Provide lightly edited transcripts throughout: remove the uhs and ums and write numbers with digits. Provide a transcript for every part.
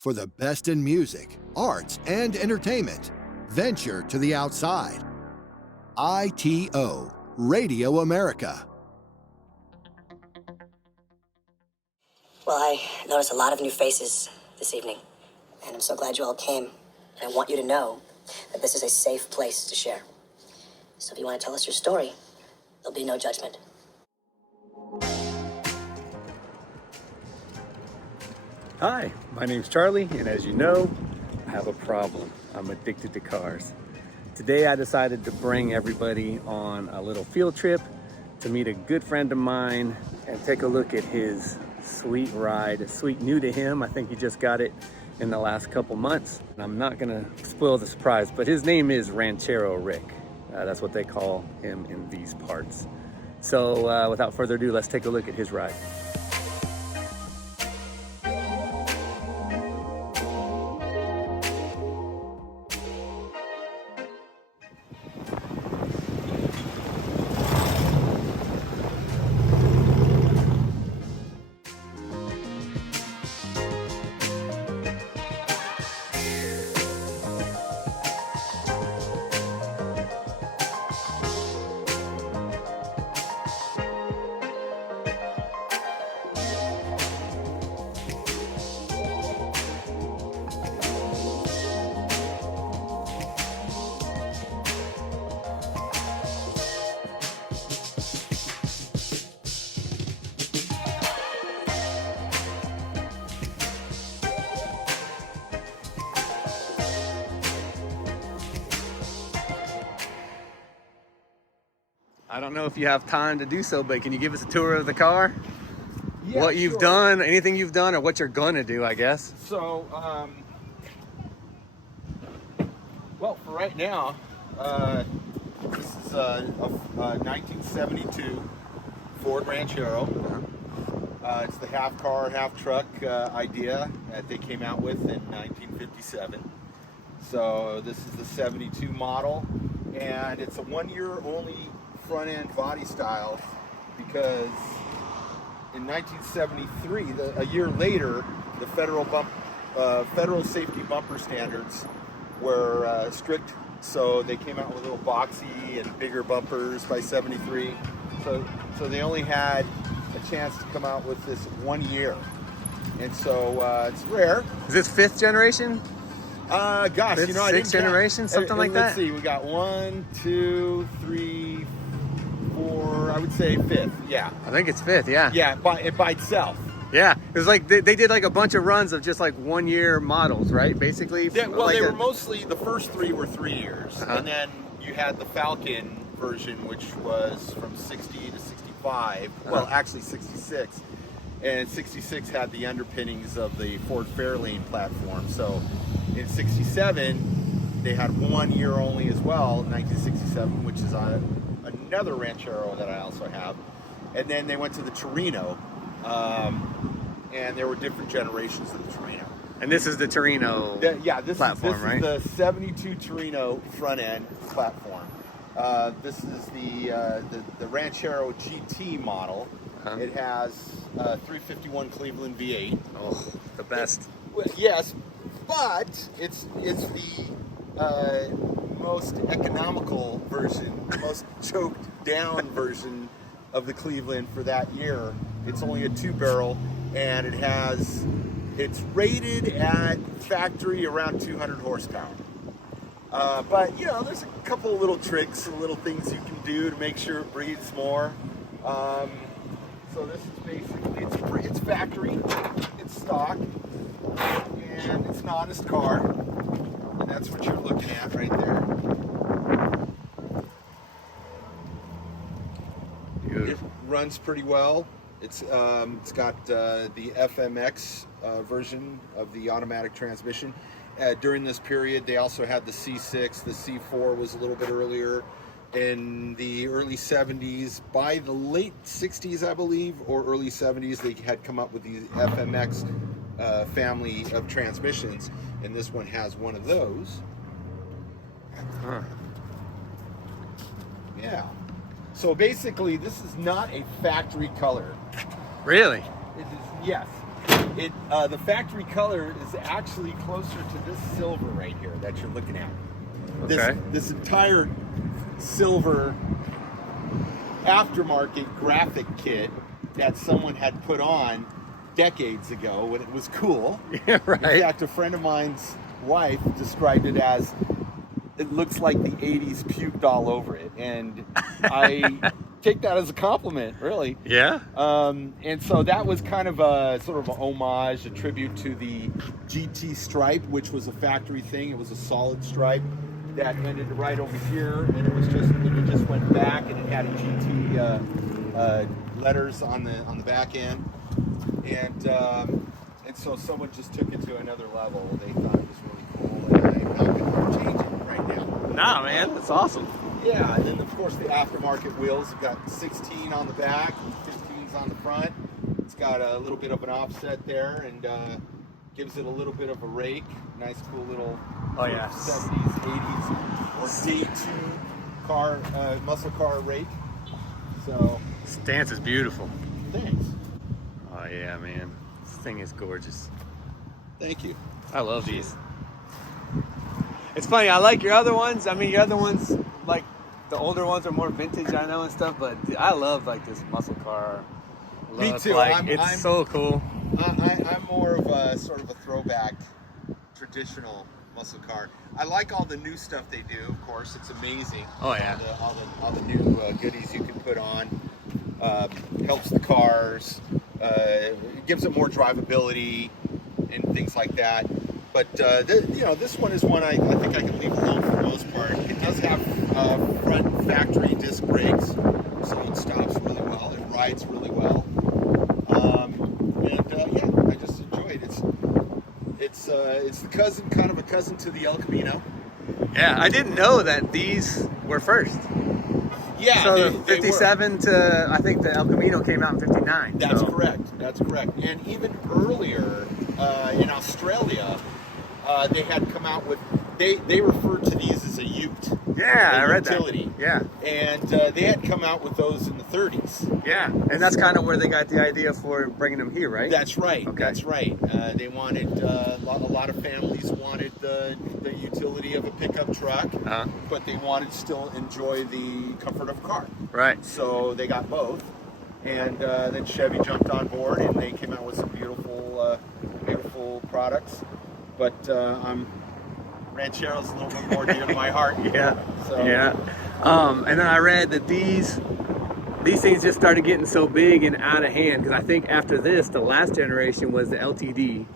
For the best in music, arts, and entertainment, venture to the outside. ITO Radio America. Well, I noticed a lot of new faces this evening, and I'm so glad you all came. And I want you to know that this is a safe place to share. So if you want to tell us your story, there'll be no judgment. Hi, my name's Charlie, and as you know, I have a problem. I'm addicted to cars. Today I decided to bring everybody on a little field trip to meet a good friend of mine and take a look at his sweet ride. It's sweet new to him. I think he just got it in the last couple months. And I'm not gonna spoil the surprise, but his name is Ranchero Rick. That's what they call him in these parts. So without further ado, let's take a look at his ride. I don't know if you have time to do so, but can you give us a tour of the car? Yeah, what you've sure. done, anything you've done, or what you're gonna do, I guess. So, well, for right now, this is a 1972 Ford Ranchero. It's the half car, half truck idea that they came out with in 1957. So this is the 72 model, and it's a 1 year only front end body style, because in 1973, a year later, the federal safety bumper standards were strict, so they came out with little boxy and bigger bumpers by 73. So they only had a chance to come out with this 1 year, and so it's rare. Is this 5th generation? Gosh, Fifth, you know, I didn't sixth generation, something like that. Let's see, we got 1, 2, 3, 4. I would say 5th. Yeah. I think it's 5th. Yeah. Yeah, by itself. Yeah. It was like they did like a bunch of runs of just like 1 year models, right? Basically. Yeah, well, like they were mostly, the first 3 were 3 years, Uh-huh. and then you had the Falcon version, which was from 60 to 65. Well, actually 66. And 66 had the underpinnings of the Ford Fairlane platform. So in 67, they had 1 year only as well, 1967, which is another Ranchero that I also have. And then they went to the Torino, and there were different generations of the Torino. And this is the Torino platform, right? This is the 72 Torino front end platform. This is the Ranchero GT model. Uh-huh. It has 351 Cleveland V8. Oh, the best. Yes, but it's the most economical version, most choked down version of the Cleveland for that year. It's only a 2-barrel, and it's rated at factory around 200 horsepower. But you know, there's a couple of little tricks and little things you can do to make sure it breathes more. So this is basically, it's factory, it's stock, and it's an honest car, and that's what you're looking at right there. It runs pretty well. It's got the FMX version of the automatic transmission. During this period, they also had the C6. The C4 was a little bit earlier. In the early 70s, by the late 60s, I believe, or early 70s, they had come up with the FMX family of transmissions, and this one has one of those. Huh. Yeah. So basically, this is not a factory color. Really? It is, yes. The factory color is actually closer to this silver right here that you're looking at. Okay. This entire silver aftermarket graphic kit that someone had put on decades ago when it was cool. Yeah, right. In fact, a friend of mine's wife described it as, it looks like the 80s puked all over it. And I take that as a compliment, really. Yeah. And so that was kind of a sort of an homage, a tribute to the GT stripe, which was a factory thing. It was a solid stripe that ended right over here, and it just went back, and it had a GT letters on the back end, and so someone just took it to another level. They thought it was really cool, and I'm not going to change it right now. Nah, man, that's awesome. Yeah, and then of course the aftermarket wheels have got 16 on the back, 15s on the front. It's got a little bit of an offset there, and gives it a little bit of a rake. Nice, cool little 70s, 80s, or D2 car, muscle car rake. So Stance is beautiful. thanks. Oh yeah, man, this thing is gorgeous. Thank you. I love these. It's funny, I like your other ones. I mean, your other ones, like the older ones are more vintage, I know, and stuff, but I love like this muscle car look. Me too. Like, it's so cool. I'm more of a sort of a throwback, traditional muscle car. I like all the new stuff they do. Of course, it's amazing. Oh yeah. All the new goodies you can put on. Helps the cars. It gives it more drivability and things like that. But this one is one I think I can leave alone for the most part. It does have front factory disc brakes, so it stops really well. It rides really well. I just enjoy it. It's the kind of a cousin to the El Camino. Yeah, I didn't know that these were first. Yeah, so they 57 to, I think the El Camino came out in 59. That's correct. That's correct. And even earlier in Australia, they had come out with, they referred to these as a ute. Yeah, I read utility. that. Yeah. And they had come out with those in the 30s. Yeah, and that's kind of where they got the idea for bringing them here, right? That's right. Okay. That's right. They wanted, a lot of families wanted the utility of a pickup truck, but they wanted to still enjoy the comfort of a car. Right. So they got both. And then Chevy jumped on board, and they came out with some beautiful products. But Ranchero's a little bit more dear to my heart. Yeah. So. Yeah. And then I read that these things just started getting so big and out of hand, because I think after this, the last generation was the LTD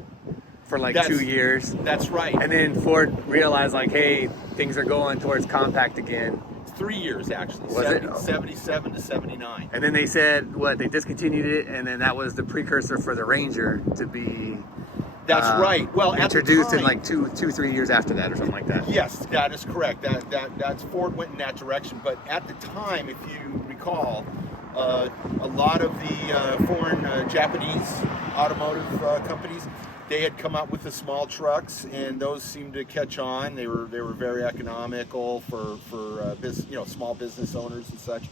for like 2 years. That's right. And then Ford realized like, hey, things are going towards compact again. 3 years actually. Was it? 77 to 79. And then they said, they discontinued it, and then that was the precursor for the Ranger to be That's right. Well, introduced at the time, in like 3 years after that or something like that. Yes, that is correct. That's Ford went in that direction. But at the time, if you recall, a lot of the foreign Japanese automotive companies, they had come out with the small trucks, and those seemed to catch on. They were very economical for small business owners and such,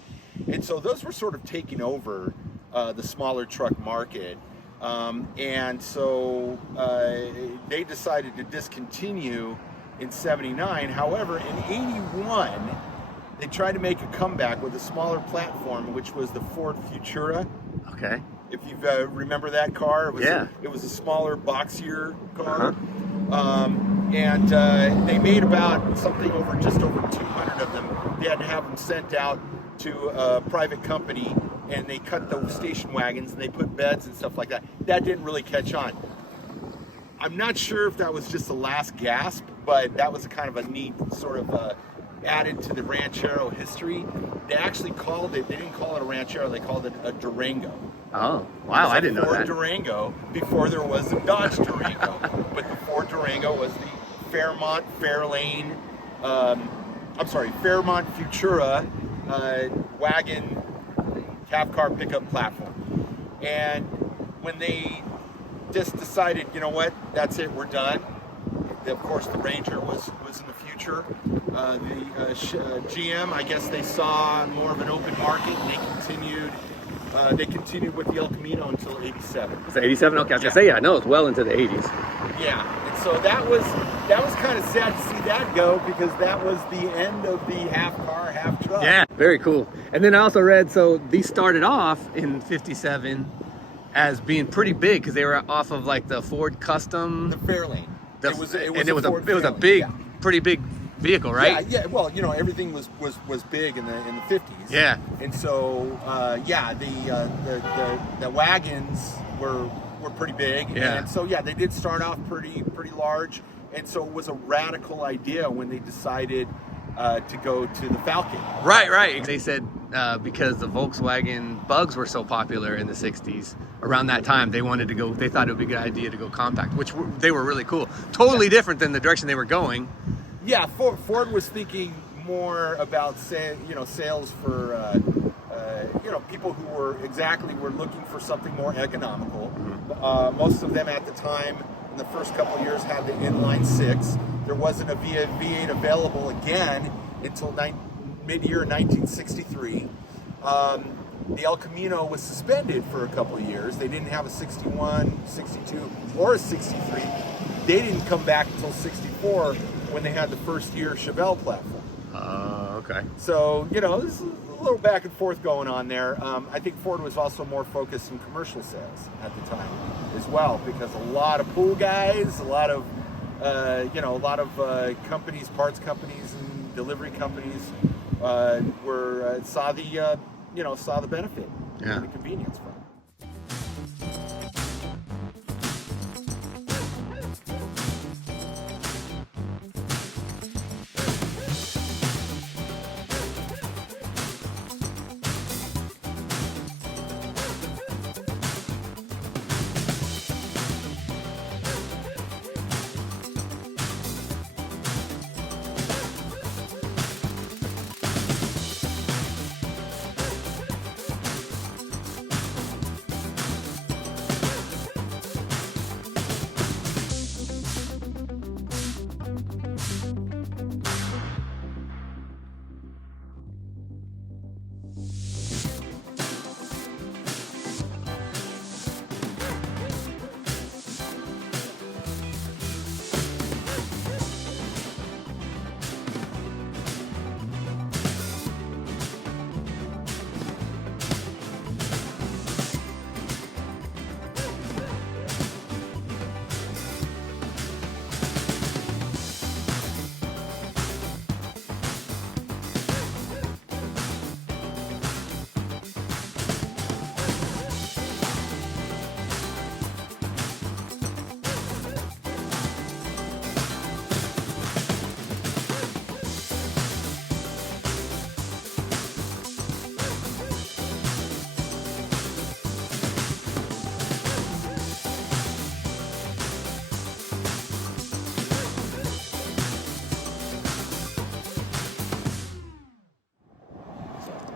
and so those were sort of taking over the smaller truck market. And so they decided to discontinue in 79. However, in 81, they tried to make a comeback with a smaller platform, which was the Ford Futura. Okay. If you remember that car, it was a smaller, boxier car. And they made about just over 200 of them. They had to have them sent out to a private company, and they cut the station wagons and they put beds and stuff like that. That didn't really catch on. I'm not sure if that was just the last gasp, but that was kind of a neat sort of added to the Ranchero history. They actually they didn't call it a Ranchero, they called it a Durango. Oh, wow, I didn't know that. Ford Durango before there was a Dodge Durango. But the Ford Durango was the Fairmont Futura wagon cab car pickup platform. And when they just decided, you know what, that's it, we're done. Of course, the Ranger was in the future. The GM, I guess they saw more of an open market, and they continued They continued with the El Camino until '87. Is it 87? Okay, I was gonna say, yeah, I know it's well into the 80s. Yeah, and so that was kind of sad to see that go, because that was the end of the half car, half truck. Yeah, very cool. And then I also read, so these started off in '57 as being pretty big because they were off of like the Ford Custom. The Fairlane. It was a big, yeah. pretty big vehicle, right? Yeah. Well, you know, everything was big in the 50s. Yeah. And so, the wagons were pretty big. Yeah. And so, yeah, they did start off pretty large. And so it was a radical idea when they decided to go to the Falcon. Right. They said because the Volkswagen Bugs were so popular in the 60s, around that time, they thought it would be a good idea to go compact, which they were really cool. Totally different than the direction they were going. Yeah, Ford was thinking more about sales for people who were looking for something more economical. Most of them at the time, in the first couple of years, had the inline six. There wasn't a V8 available again until mid-year 1963. The El Camino was suspended for a couple of years. They didn't have a 61, 62, or a 63. They didn't come back until 64 when they had the first year Chevelle platform. Okay. So, there's a little back and forth going on there. I think Ford was also more focused in commercial sales at the time as well, because a lot of pool guys, a lot of companies, parts companies and delivery companies saw the benefit and the convenience from it.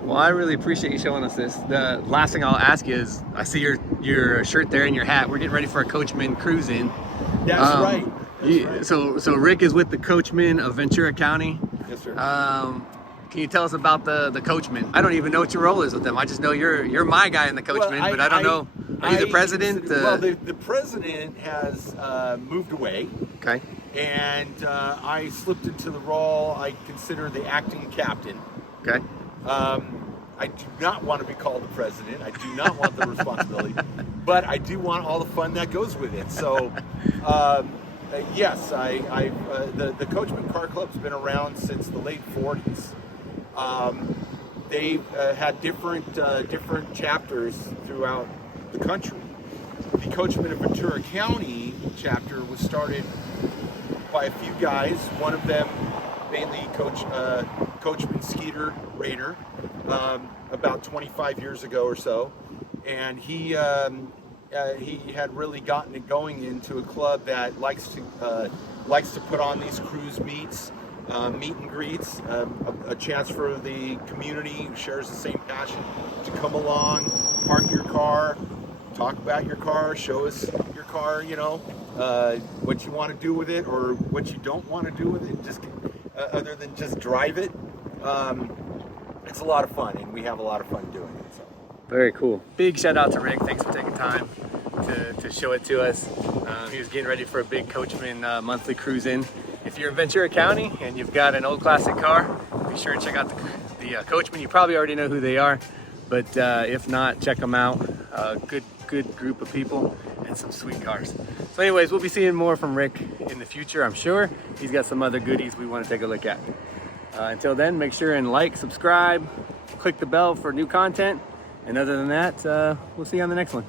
Well, I really appreciate you showing us this. The last thing I'll ask you is, I see your shirt there and your hat. We're getting ready for a Coachman cruise in. That's right. Right. So Rick is with the Coachman of Ventura County. Yes, sir. Can you tell us about the Coachman? I don't even know what your role is with them. I just know you're my guy in the Coachman, but I don't know. Are you the president? Well, the president has moved away. Okay. And I slipped into the role I consider the acting captain. Okay. I do not want to be called the president. I do not want the responsibility, but I do want all the fun that goes with it. So, yes, the Coachman Car Club's been around since the late 40s. They've had different chapters throughout the country. The Coachman of Ventura County chapter was started by a few guys. One of them, mainly Coachman Skeeter Raider, about 25 years ago or so, and he had really gotten it going into a club that likes to put on these cruise meets, meet and greets, a chance for the community who shares the same passion to come along, park your car, talk about your car, show us your car, what you want to do with it or what you don't want to do with it, just other than just drive it. It's a lot of fun, and we have a lot of fun doing it. So. Very cool. Big shout out to Rick. Thanks for taking time to show it to us. He was getting ready for a big Coachman monthly cruise in. If you're in Ventura County and you've got an old classic car, be sure and check out the Coachman. You probably already know who they are, but if not, check them out. Good group of people and some sweet cars. So anyways, we'll be seeing more from Rick in the future, I'm sure. He's got some other goodies we want to take a look at. Until then, make sure and like, subscribe, click the bell for new content. And other than that, we'll see you on the next one.